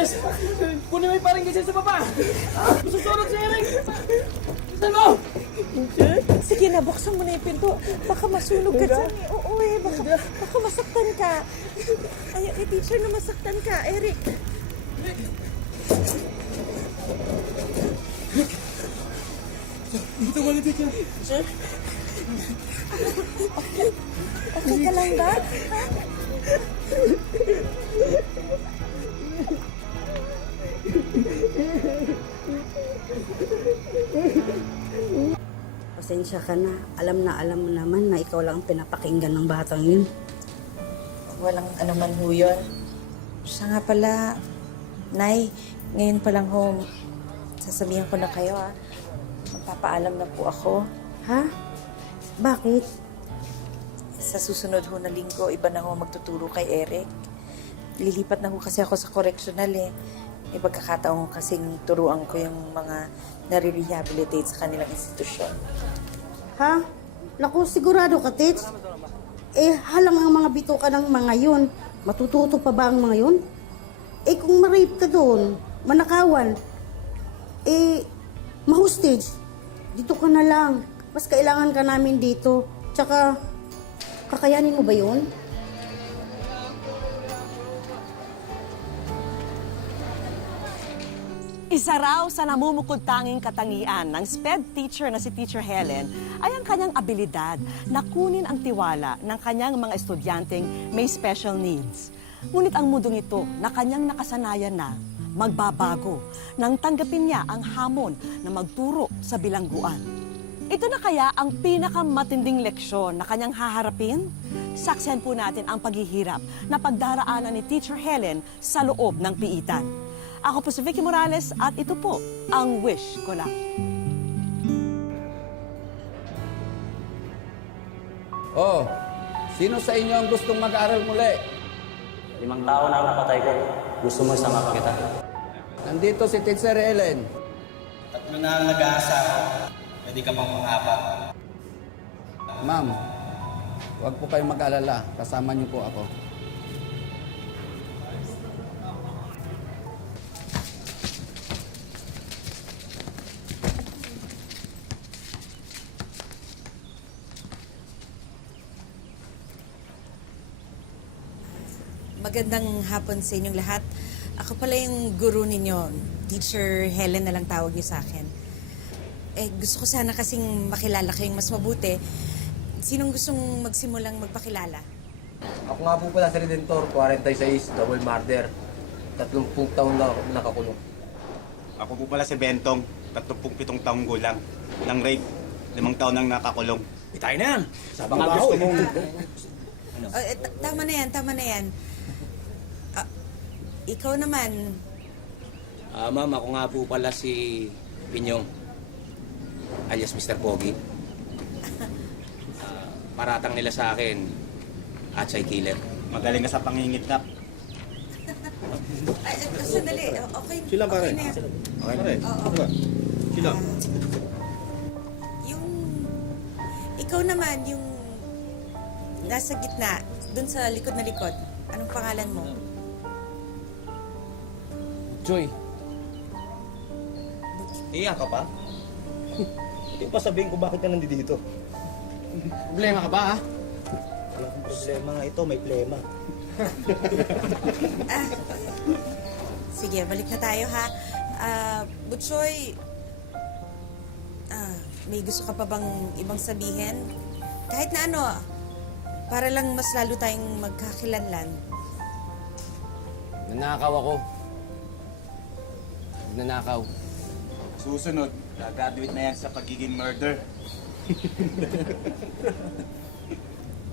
Bilis! Kunin mo yung parang gising sa baba! Masusunod si Eric! Saan mo? Sige na, buksan mo na yung pinto. Baka masunog ka dyan. Oo baka masaktan ka. Ay, teacher na masaktan ka, Eric. Dito mo na, teacher. Okay ka lang ba? Pasensya ka na. Alam mo naman na ikaw lang ang pinapakinggan ng batang yun. Walang anuman ho yun. Siya nga pala, Nay, ngayon pa lang ho, sasabihan ko na kayo magpapaalam na po ako. Ha? Bakit? Sa susunod ho na linggo, iba na ho magtuturo kay Eric. Lilipat na ho kasi ako sa correctional eh. May pagkakataon kasing turuan ko yung mga nare-rehabilitate sa kanilang institusyon. Ha? Naku, sigurado ka, Tits? Halang ang mga bituka ng mga yun. Matututo pa ba ang mga yun? Kung ma-rape ka doon, manakawan, ma-hostage, dito ka na lang. Mas kailangan ka namin dito. Tsaka, kakayanin mo ba yun? Isa raw sa namumukod tanging katangian ng SPED teacher na si Teacher Helen ay ang kanyang abilidad na kunin ang tiwala ng kanyang mga estudyanteng may special needs. Ngunit ang mundong ito na kanyang nakasanayan na magbabago nang tanggapin niya ang hamon na magturo sa bilangguan. Ito na kaya ang pinakamatinding leksyon na kanyang haharapin? Saksihan po natin ang paghihirap na pagdaraanan ni Teacher Helen sa loob ng piitan. Ako po si Vicky Morales at ito po ang Wish Ko Lang. Oh, sino sa inyo ang gustong mag-aaral muli? 5 tao na ang napatay ko. Gusto mo isama pa kita? Nandito si Teacher Helen. 3 na ang nag-aasa ako. Pwede ka pang pang-apat. Ma'am, huwag po kayong mag-alala. Kasama niyo po ako. Magandang hapon sa inyong lahat. Ako pala yung guru ninyo. Teacher Helen na lang tawag niyo sa akin. Gusto ko sana kasing makilala kayong mas mabuti. Sinong gustong magsimulang magpakilala? Ako nga po pala si Redentor, 46, double murder. 30 taon na ako nakakulong. Ako po pala si Bentong, 37 taong gulang. Nang rape, 5 taon nang nakakulong. Itay na yan! Baka gusto mong... Tama na yan. Ikaw naman, Ma'am, ako nga po pala si Pinyong, alias Mr. Pogi. Paratang nila sa akin, Achay Killer. Magaling ka sa pangingitnap. sandali. Okay. Sila pare. Okay na yan. Okay pare. Oo. Sila. Yung... Ikaw naman, yung... Nasa gitna, dun sa likod na likod. Anong pangalan mo? Joy. Iyak ka pa? Hindi pa sabihin ko bakit ka nandito. Problema ka ba, ha? Wala akong problema nga ito, may plema. Sige, balik na tayo ha. Butchoy, may gusto ka pa bang ibang sabihin? Kahit na ano, para lang mas lalo tayong magkakilanlan. Nanakaw ako. Nanakaw. Susunod, gagraduate na yan sa pagiging murder.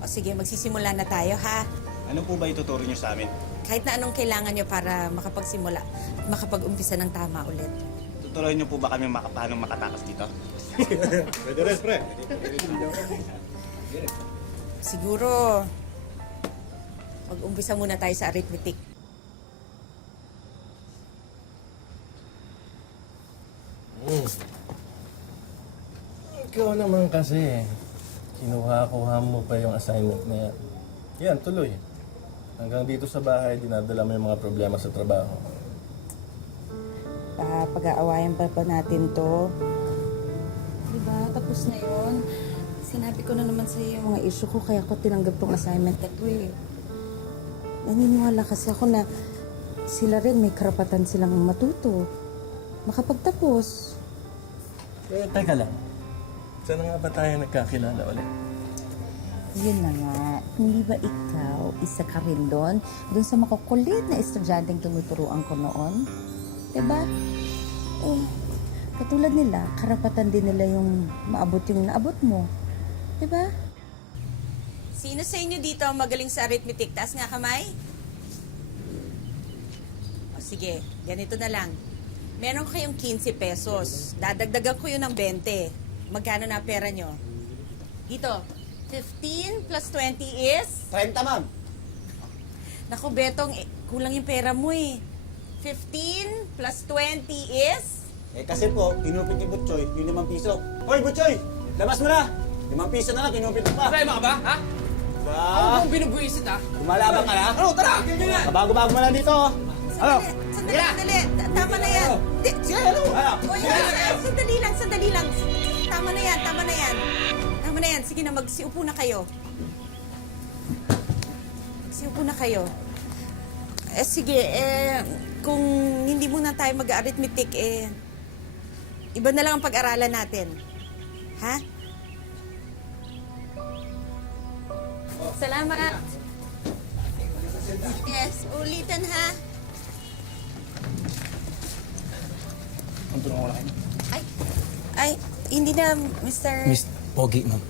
O sige, magsisimula na tayo ha. Ano po ba ituturo niyo sa amin? Kahit na anong kailangan nyo para makapagsimula at makapag-umpisa ng tama ulit. Tuturuan niyo po ba kami paano makatakas dito? Pwede rin, pre. Siguro, mag-umpisa muna tayo sa arithmetic. Ikaw naman kasi, kinuha-kuha mo pa yung assignment na yan. Yan, tuloy. Hanggang dito sa bahay, dinadala mo yung mga problema sa trabaho. Pag-aawayan pa natin to. Diba? Tapos na yun. Sinabi ko na naman sa iyo yung mga issue ko, kaya ako tinanggap tong assignment na to eh. Naniniwala kasi ako na sila rin may karapatan silang matuto. Makapagtapos. Teka lang. Saan nga ba tayo nagkakilala ulit? Yun na nga, hindi ba ikaw isa ka rin doon sa makukulit na estudyanteng tinuturuan ko noon? Diba? Eh, katulad nila, karapatan din nila yung maabot yung naabot mo. Diba? Sino sa inyo dito ang magaling sa arithmetic? Taas nga kamay. O sige, ganito na lang. Meron kayong 15 pesos. Dadagdagan ko yun ng 20. Magkano na pera nyo? Dito, 15 plus 20 is? 30, ma'am. Naku, Betong, kulang yung pera mo eh. 15 plus 20 is? Eh kasi po, kinupit ni Butchoy yung 5 piso. Hoy, Butchoy! Labas mo na! 5 piso na lang, kinupit mo pa. Problema ka ba, ha? Ako kung binubuisit, ha? Kumalabang ka na? Ano, tara! Kabago-bago mo lang dito. Ano? Sandali. Tama na yan. Sige, ano? O yan, sandali lang. Tama na yan. Tama na yan. Sige na, magsiupo na kayo. Sige, kung hindi muna tayo mag-arithmetic, iba na lang ang pag-aralan natin. Ha? Salamat. Yes, ulitin ha. Ang tulong ko lang kayo. Ay, hindi na, Mr. Miss Pogi, ma'am.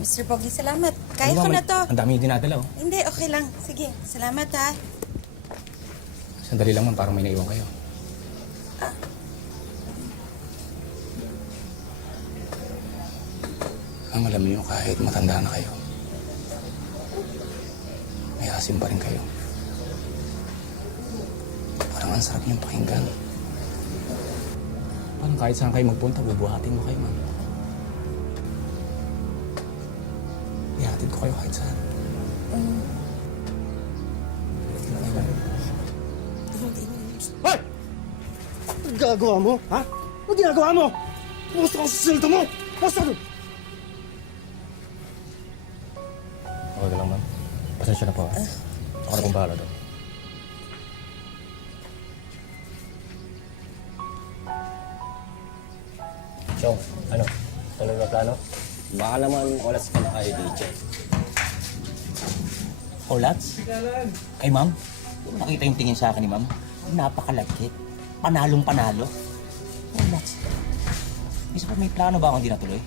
Mr. Pogi, salamat. Kaya ko na to. Ang dami yung dinadala, oh. Hindi, okay lang. Sige, salamat ha. Sandali lang, ma'am, parang may naiwan kayo. Ang alam niyo, kahit matanda na kayo, may asim pa rin kayo. Parang ang sarap niyong pakinggan. Parang kahit saan kayo magpunta, bubuhatin mo kayo, ma'am. Ihatid ko kayo kahit saan. Hoy! Ano ginagawa mo? Ha? Ano ginagawa mo? Gusto kong susildo mo! Basta doon! Okay lang, ma'am. Pasensya na po. Ako na pong bahala doon. Chong, ano? Tuloy na plano? Baka naman oras ka na kayo, DJ. Olats? Ay, ma'am. Kung nakita yung tingin sa akin ni ma'am, napakalagkit. Panalong panalo. Olats. Isa pa may plano ba akong di natuloy?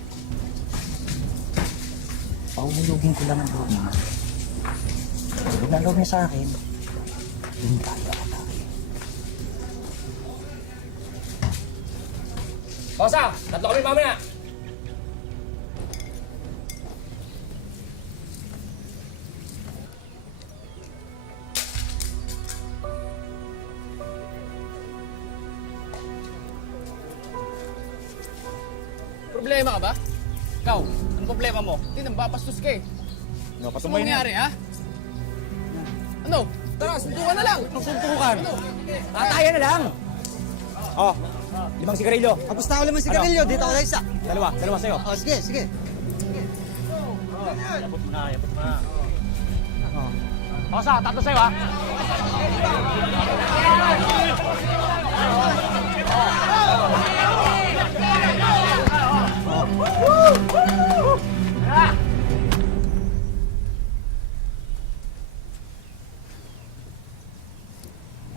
Paulugin ko lang ang loob niya. Tulog na loob niya sa akin. Hindi tayo atake. Kosa, tatlo kami mamaya. Problema ka ba? Ikaw, ano problema mo? Hindi nang babastos ka eh. No, Ano nangyari, ha? Ano? Tara, suntukan na lang. Suntukan. Tataya na lang! Oh, 5 sigarilyo. tapos na ako 5 sigarilyo. Dito ako na isa. Dalawa sa'yo. Oh, sige. Yapot mo na. Kosa, tatlo sa'yo, ha?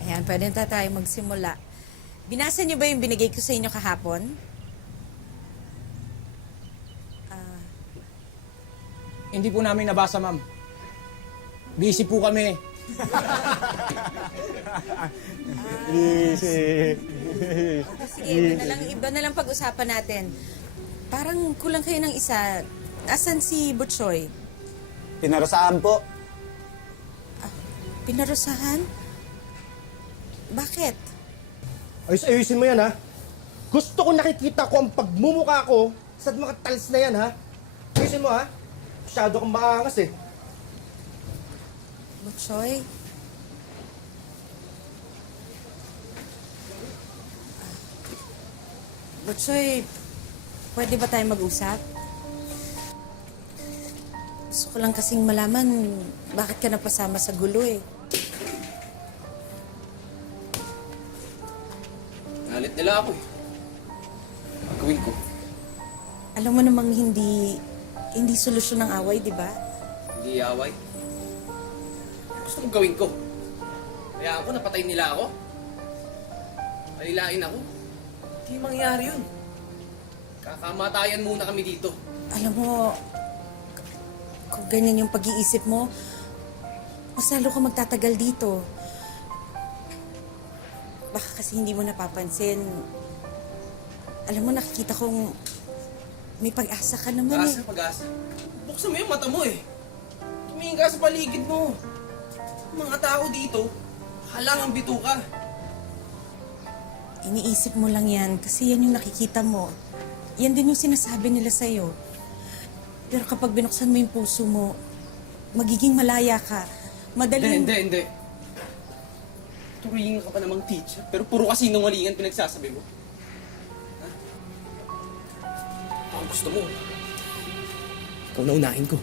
Ayan, pwede na tayo magsimula. Binasa niyo ba yung binigay ko sa inyo kahapon? Hindi po namin nabasa, ma'am. Busy po kami. Sige, iba na lang pag-usapan natin. Parang kulang kayo ng isa. Asan si Butchoy? Pinarasahan po. Pinarusahan? Bakit? Ayusin mo yan, ha? Gusto ko nakikita ko ang pagmumukha ko sa mga talis na yan, ha? Ayusin mo, ha? Masyado kang maangas, eh. Butchoy? Butchoy, pwede ba tayo mag-usap? Gusto ko lang kasing malaman bakit ka napasama sa gulo eh. Nalit nila ako eh. Gagawin ko. Alam mo namang hindi solusyon ng away, di ba? Hindi away. Gusto mong gawin ko. Kaya ako, napatay nila ako. Alilain ako. Hindi mangyari yun. Kakamatayan muna kami dito. Alam mo, kung ganyan yung pag-iisip mo, mas lalo ka magtatagal dito. Baka kasi hindi mo napapansin. Alam mo, nakikita kong may pag-asa ka naman eh. Pag-asa. Buksan mo yung mata mo eh. Tumingin ka sa paligid mo. Mga tao dito, halangang bituka. Iniisip mo lang yan kasi yan yung nakikita mo. Yan din yung sinasabi nila sa'yo. Pero kapag binuksan mo yung puso mo, magiging malaya ka. Madaling... Hindi. Turingin ka pa namang teacher, pero puro kasinungalingan pinagsasabi mo. Ha? Baka gusto mo. Ikaw na unahin ko.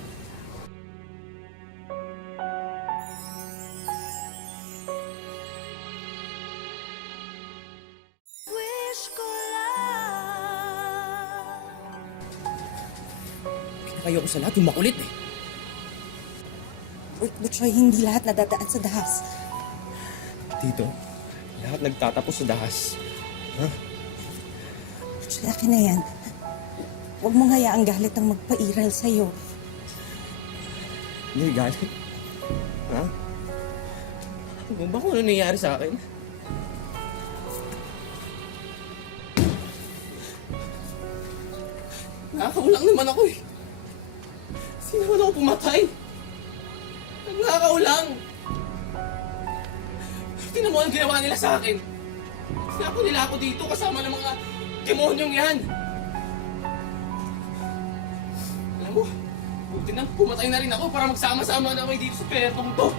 Kayo ko sa lahat yung makulit eh. But Troy, hindi lahat nadadaan sa dahas. Dito, lahat nagtatapos sa dahas. Ha? Troy, akin na yan. Huwag mong hayaang galit ang magpairal sa'yo. Hindi galit. Ha? Ano ba kung ano nangyari sa akin? Nakakaulang naman ako eh. Sino naman ako pumatay? Nagnakaulang! Tingnan mo ang ginawa nila sa akin. Sinapo nila ako dito kasama ng mga demonyong yan. Alam mo, buti na pumatay na rin ako para magsama-sama na kami dito sa pertong to.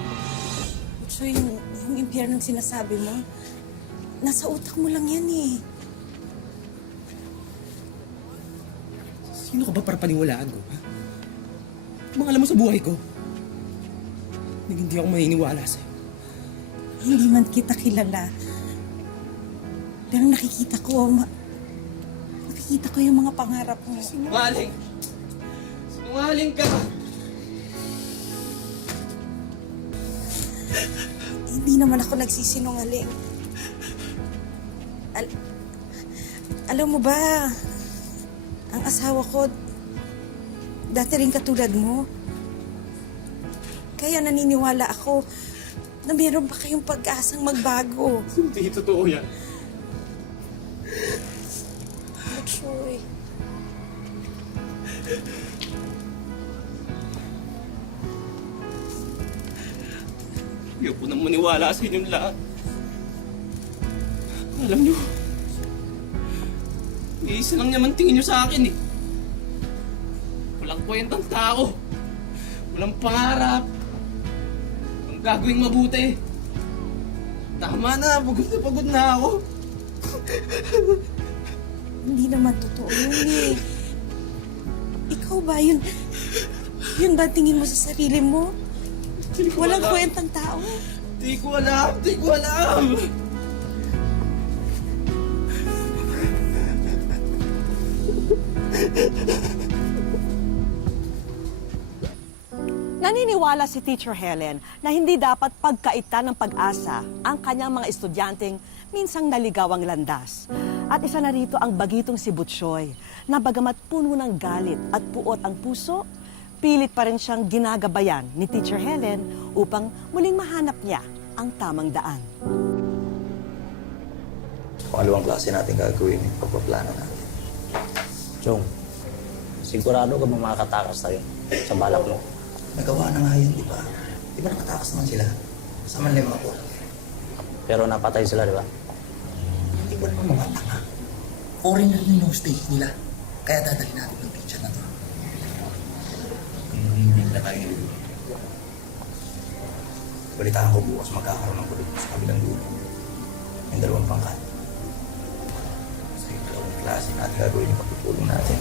Troy, yung impyernong sinasabi mo, nasa utak mo lang yan eh. Sino ka ba para paniwalaan ko? Ha? Mga alam mo sa buhay ko. Hindi ako maniniwala sa'yo. Hindi man kita kilala. Pero nakikita ko yung mga pangarap mo. Sinungaling! Sinungaling ka! Hindi naman ako nagsisinungaling. Alam mo ba, ang asawa ko, dati rin katulad mo. Kaya naniniwala ako na meron pa kayong pag-asang magbago. Hindi totoo yan. Troy. Ayoko nang maniwala sa inyong lahat. Alam niyo, iisa lang naman tingin niyo sa akin eh. Walang kwentang tao. Walang pangarap. Walang gagawing mabuti. Tama na, pagod na ako. Hindi naman totoo yun eh. Ikaw ba yun? Yun ba tingin mo sa sarili mo? Walang kwentang tao. Di ko alam. Naniniwala si Teacher Helen na hindi dapat pagkaitan ng pag-asa ang kanyang mga estudyanteng minsang naligawang landas. At isa na rito ang bagitong si Butchoy, na bagamat puno ng galit at puot ang puso, pilit pa rin siyang ginagabayan ni Teacher Helen upang muling mahanap niya ang tamang daan. Pangalawang klase natin gagawin yung pagpaplano natin. Chong, sigurado ka ba makakatakas tayo sa balak mo? Nagawa na nga yun, di ba? Di ba nakatakas naman sila? Kasama nila yung mga kulang. Pero napatay sila, di ba? Hindi ba naman mga tanga? Foreigner yung stage nila. Kaya dadalhin natin yung picture na to. Hindi na tayo niluluto. Balitaan ko bukas magkakaroon ng gulo sa kabilang dulo. Yung dalawang pangkat. Sa dalawang klase na at gagawin yung pagpupulong natin.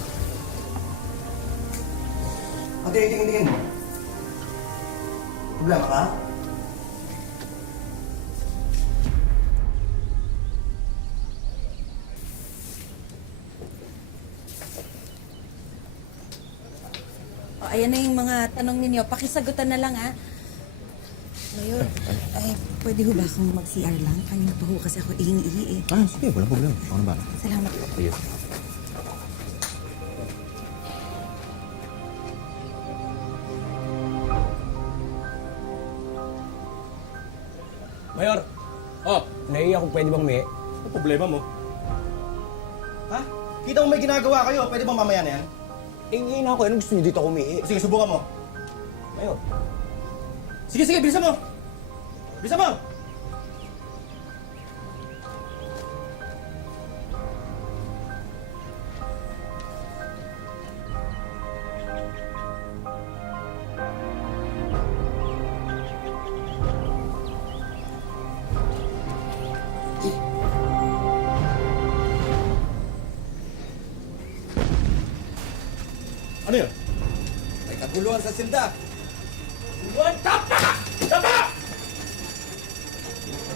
Ate, tingin mo. Problema ka? O, ayan na yung mga tanong ninyo. Pakisagutan na lang, ha? Mayor, ay, pwede ho ba akong mag-CR lang? Kanina pa ho kasi ako ihingi eh. Sige, walang problema. Ako na ba? Salamat po. Ayos. Mayor! Oh, Naiiyak kung pwede bang may... ano problema mo? Ha? Kita mo may ginagawa kayo, pwede bang mamaya na yan? Ingin ako, anong gusto niyo dito ako umihi? Sige, subukan mo. Mayor, Sige, bilisan mo! Bilisan mo! Ano yun? May kaguluhan sa silda.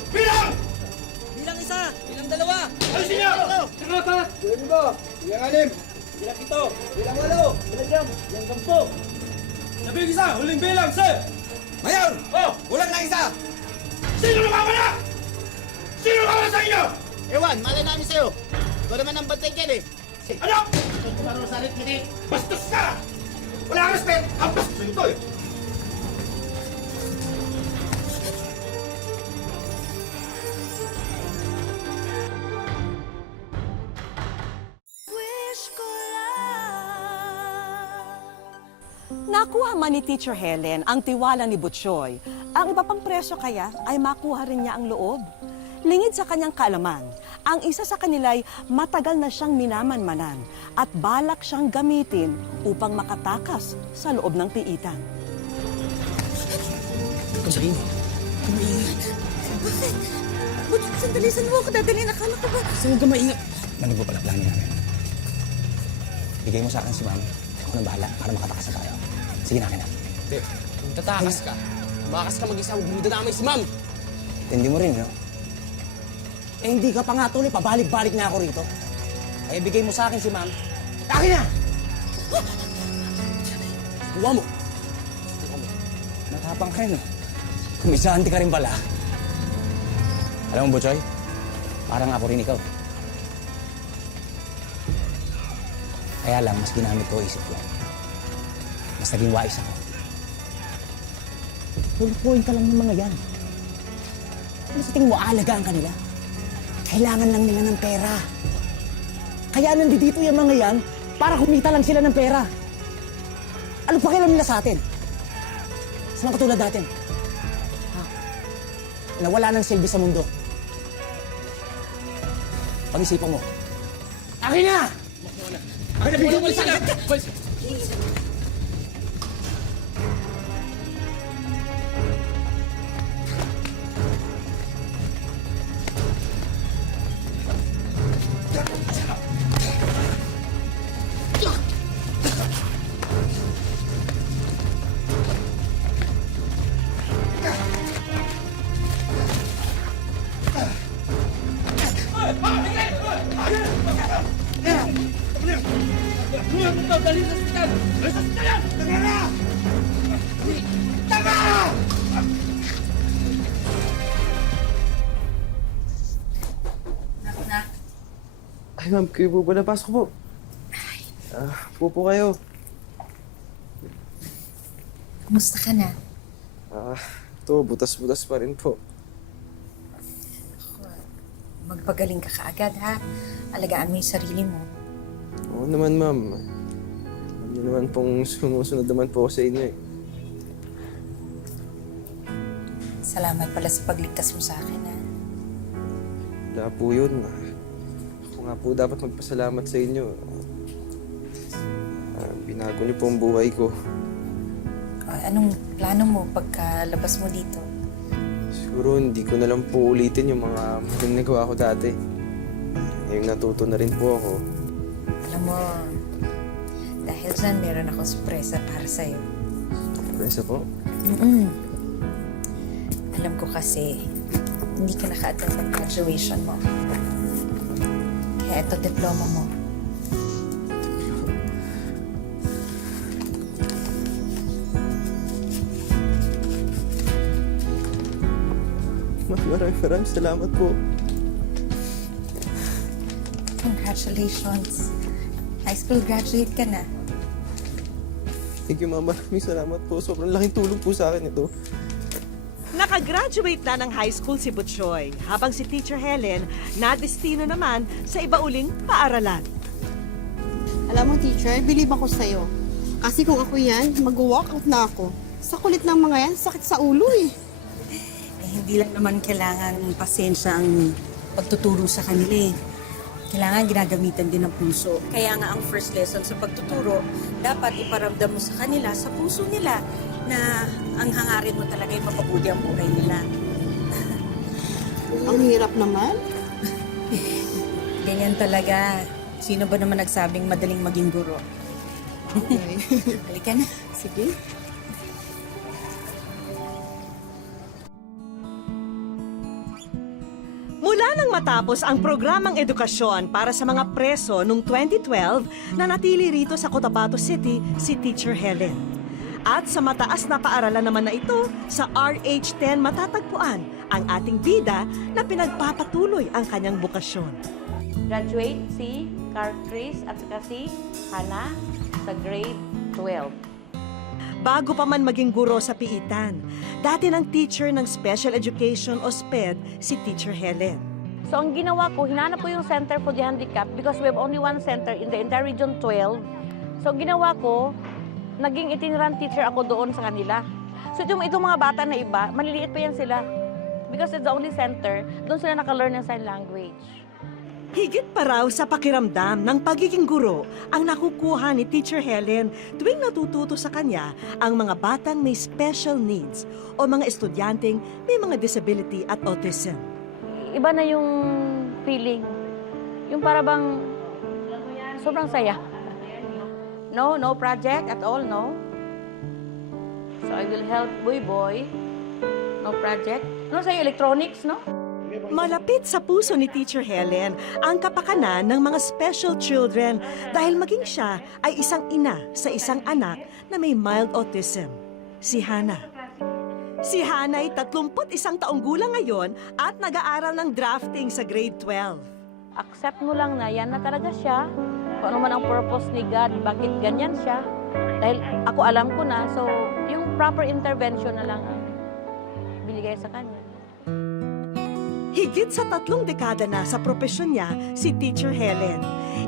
Bilang! Bilang isa! Bilang dalawa! Alisin niyo! Bilang mo! Bilang anim! Bilang ito! Bilang walo! Bilang jam! Bilang gampo! Nabig isa! Huling bilang, sir! Mayor! Oh! Kulang na isa! Sino lumamana? Sino lumamana sa inyo? Ewan, malay namin sa'yo. Ikaw naman ang bantay dyan eh. Ano? Ito kumaro sa ritmiti. Bastos ka! Wala kang respect! Ang bastos nito eh! Nakuha man ni Teacher Helen ang tiwala ni Butchoy. Ang iba pang presyo kaya ay makuha rin niya ang loob. Lingid sa kanyang kaalaman, ang isa sa kanila'y matagal na siyang minamanmanan at balak siyang gamitin upang makatakas sa loob ng piitan. Kung sabihin mo, Bakit? Ba't sandali, saan mo ako dadalhin? Akala ko ba? gusto mo ka maingat. Ano ba pala plano namin? Bigay mo sa akin si ma'am. Ako nang bahala para makatakas na tayo. Sige na, akin na. Hindi, kung tatakas ka, tumakas ka mag-isa, huwag mo dadamay si ma'am. Hindi mo rin, no? Eh, hindi ka pa nga tuloy. Pabalik-balik na ako rito. Kaya bigay mo sa akin si ma'am. Akin na! Kuha mo. Matapang ka rin, no? Kumisanti ka rin pala. Alam mo, Butchoy, parang ako rin ikaw. Kaya lang, mas ginamit ko isip ko. Mas naging wais ako. Pulupuin ka lang ng mga yan. Ano sa tingin mo, aalagaan ka nila? Kailangan lang nila ng pera. Kaya nandito yung mga yan para kumita lang sila ng pera. Ano pa kailan nila sa atin? Sa mga katulad natin. Ha? Na wala nang silbi sa mundo. Pag-isipan mo. Akin na! Akin na, bigyan mo sa akin! Ay, ma'am, kayo po pala. Pasok po. Po kayo. Kumusta ka na? Ito, butas-butas pa rin po. Magpagaling ka kaagad, ha? Alagaan mo yung sarili mo. Oo naman, ma'am. Alam niyo naman pong sumusunod naman po ako sa inyo eh. Salamat pala sa pagligtas mo sa akin, ha? Wala po yun. Ako nga po dapat magpasalamat sa inyo. Binago niyo po ang buhay ko. Anong plano mo pagkalabas mo dito? Siguro hindi ko na lang po ulitin yung mga maling nagawa ko dati. Ngayong natuto na rin po ako. Alam mo, dahil dyan, meron akong sorpresa para sa'yo. Presa po. Alam ko kasi, hindi ka naka-attend ng graduation mo. Kaya ito diploma mo. Maraming salamat po. Congratulations. High school graduate ka na. Thank you, Ma'am. Maraming salamat po. Sobrang laking tulong po sa akin ito. Nakagraduate na ng high school si Butchoy, habang si Teacher Helen nadestino naman sa iba uling paaralan. Alam mo, teacher, believe ako sa'yo. Kasi kung ako yan, mag-walkout na ako. Sa kulit ng mga yan, sakit sa ulo eh. Hindi lang naman kailangan pasensya ang pagtuturo sa kanila eh. Kailangan ginagamitan din ng puso. Kaya nga ang first lesson sa pagtuturo, dapat iparamdam mo sa kanila, sa puso nila, na ang hangarin mo talaga ay mapabuti ang buhay nila. Ang hirap naman. Ganyan talaga. Sino ba naman nagsabing madaling maging guro? Okay. Halika na. Sige. Mula nang matapos ang programang edukasyon para sa mga preso noong 2012, nanatili rito sa Cotabato City si Teacher Helen. At sa mataas na paaralan naman na ito, sa RH10 matatagpuan ang ating bida na pinagpapatuloy ang kanyang bukasyon. Graduate si Carl Chris at saka si Hannah sa grade 12. Bago pa man maging guro sa piitan, dati ng teacher ng Special Education o SPED si Teacher Helen. So ang ginawa ko, hinanap ko yung Center for the Handicapped because we have only one center in the entire Region 12. So ang ginawa ko, naging itinerant teacher ako doon sa kanila. So itong mga bata na iba, maliliit pa yan sila. Because it's the only center, doon sila naka-learn ng sign language. Higit pa raw sa pakiramdam ng pagiging guro ang nakukuha ni Teacher Helen tuwing natututo sa kanya ang mga batang may special needs o mga estudyanteng may mga disability at autism. Iba na yung feeling. Yung para bang sobrang saya. No project at all, no. So I will help Boy. No project. Ano sa'yo, electronics, no? Malapit sa puso ni Teacher Helen ang kapakanan ng mga special children dahil maging siya ay isang ina sa isang anak na may mild autism, si Hannah. Si Hannah ay 31 taong gulang ngayon at nag-aaral ng drafting sa grade 12. Accept mo lang na yan na talaga siya. Kung ano man ang purpose ni God, bakit ganyan siya. Dahil ako alam ko na, so yung proper intervention na lang ang binigay sa kanya. Higit sa 3 dekada na sa propesyon niya, si Teacher Helen.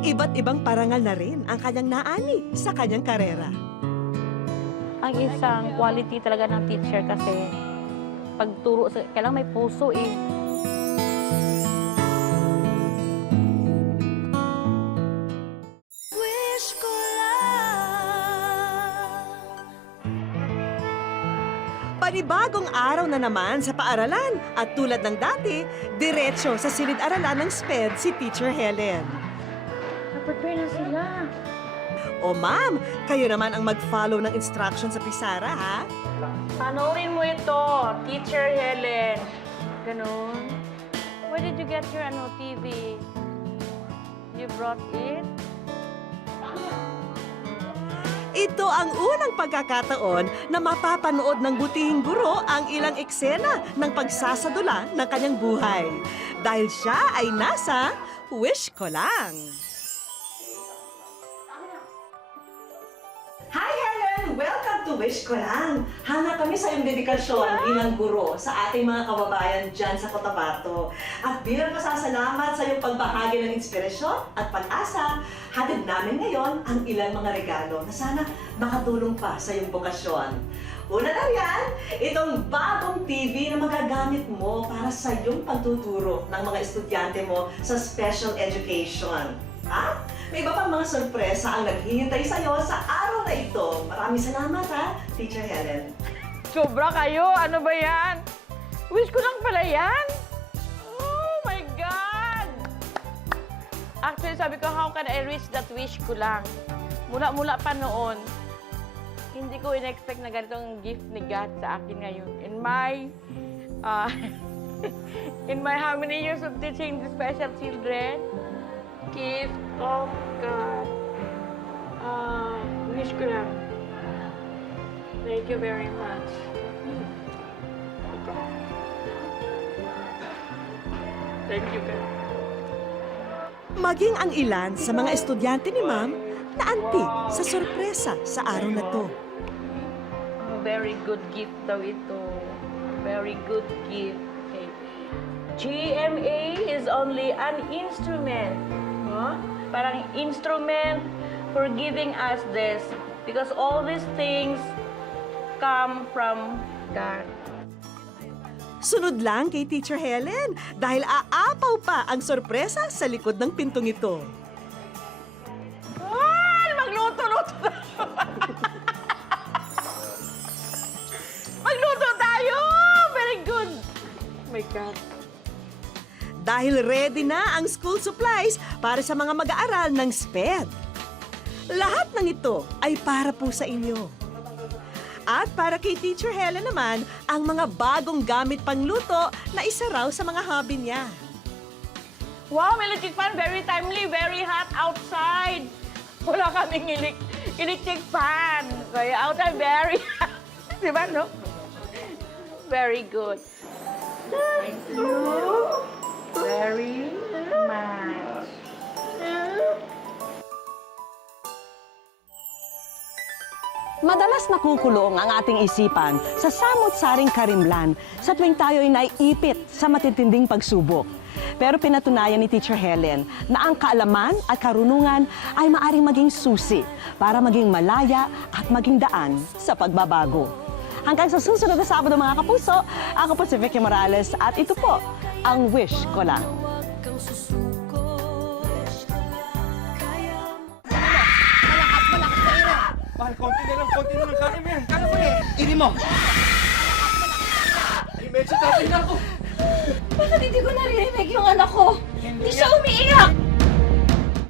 Iba't ibang parangal na rin ang kanyang naani sa kanyang karera. Ang isang quality talaga ng teacher kasi pagturo, kailangan may puso eh. Panibagong araw na naman sa paaralan at tulad ng dati, diretso sa silid-aralan ng SPED si Teacher Helen. Na-prepare na sila. O ma'am, kayo naman ang mag-follow ng instruction sa Pisara, ha? Panoorin mo ito, Teacher Helen. Ganun. Where did you get your TV? You brought it? Ito ang unang pagkakataon na mapapanood ng butihing guro ang ilang eksena ng pagsasadula ng kanyang buhay. Dahil siya ay nasa Wish Ko Lang. Hi Helen! Welcome to Wish Ko Lang. Hanga kami sa iyong dedikasyon bilang guro sa ating mga kababayan dyan sa Cotabato. At bilang pasasalamat sa iyong pagbahagi ng inspirasyon at pag-asa, hatid namin ngayon ang ilang mga regalo na sana makatulong pa sa iyong bokasyon. Una na yan, itong bagong TV na magagamit mo para sa iyong pagtuturo ng mga estudyante mo sa special education. Ha? May iba pang mga sorpresa ang naghihintay sa iyo sa araw na ito. Maraming salamat ha, Teacher Helen. Sobra kayo! Ano ba yan? Wish ko lang pala yan! Oh my God! Actually, sabi ko, how can I reach that wish ko lang? Mula pa noon, hindi ko in-expect na ganitong gift ni God sa akin ngayon. In my how many years of teaching the special children, gift of God. Wish ko lang. Thank you very much. Thank you, God. Maging ang ilan sa mga estudyante ni Ma'am naantig sa sorpresa sa araw na to. Very good gift daw ito. Very good gift. Okay. GMA is only an instrument. Huh? Parang instrument for giving us this. Because all these things come from God. Sunod lang kay Teacher Helen dahil aapaw pa ang sorpresa sa likod ng pintong ito. Magluto-luto na. Magluto tayo! Very good. Oh my God. Dahil ready na ang school supplies para sa mga mag-aaral ng SPED. Lahat ng ito ay para po sa inyo. At para kay Teacher Helen naman, ang mga bagong gamit pangluto na isa raw sa mga hobby niya. Wow, may electric fan. Very timely. Very hot outside. Wala kaming electric fan. Kaya outside very hot. Diba, no? Very good. Thank you very much. Madalas nakukulong ang ating isipan sa samot-saring karimlan sa tuwing tayo'y naiipit sa matitinding pagsubok. Pero pinatunayan ni Teacher Helen na ang kaalaman at karunungan ay maaring maging susi para maging malaya at maging daan sa pagbabago. Hanggang sa susunod na Sabado mga kapuso, ako po si Vicky Morales at ito po ang Wish Ko Lang. Mahal, konti na lang kaya mo yan. Kaya mo yan. Ini mo. Ay, medyo tatay na ako. Bakit hindi ko narinig yung anak ko? Hindi siya umiiyak!